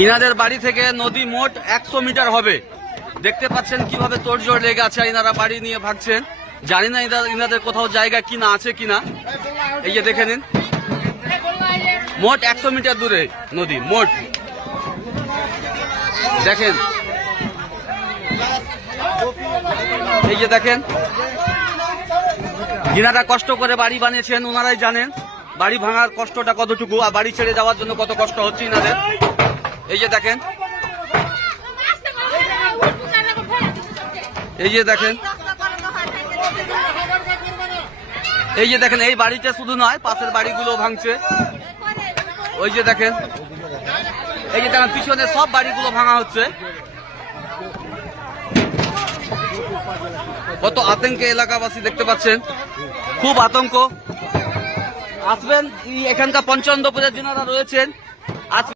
ইনাদের বাড়ি থেকে নদী মোট 100 মিটার হবে। দেখতে পাচ্ছেন কিভাবে তোড়জোড় লেগে আছে, ইনারা বাড়ি নিয়ে ভাগছেন। জানি না ইনাদের কোথাও জায়গা কিনা আছে কিনা। এই যে দেখে নিন, মোট 100 মিটার দূরে নদী, মোট দেখেন। এই যে দেখেন, যিনারা কষ্ট করে বাড়ি বানিয়েছেন ওনারাই জানেন বাড়ি ভাঙার কষ্টটা কতটুকু, আর বাড়ি ছেড়ে যাওয়ার জন্য কত কষ্ট হচ্ছে ইনাদের। এই যে দেখেন, এই যে দেখেন, এই যে দেখেন, এই বাড়িটা শুধু নয়, পাশের বাড়িগুলো ভাঙছে। ওই যে দেখেন, এই যে দেখেন পিছনে সব বাড়িগুলো ভাঙা হচ্ছে। কত আতঙ্কে এলাকাবাসী দেখতে পাচ্ছেন, খুব আতঙ্ক। আসবেন এখানকার পঞ্চানন্দপুরের যিনারা রয়েছেন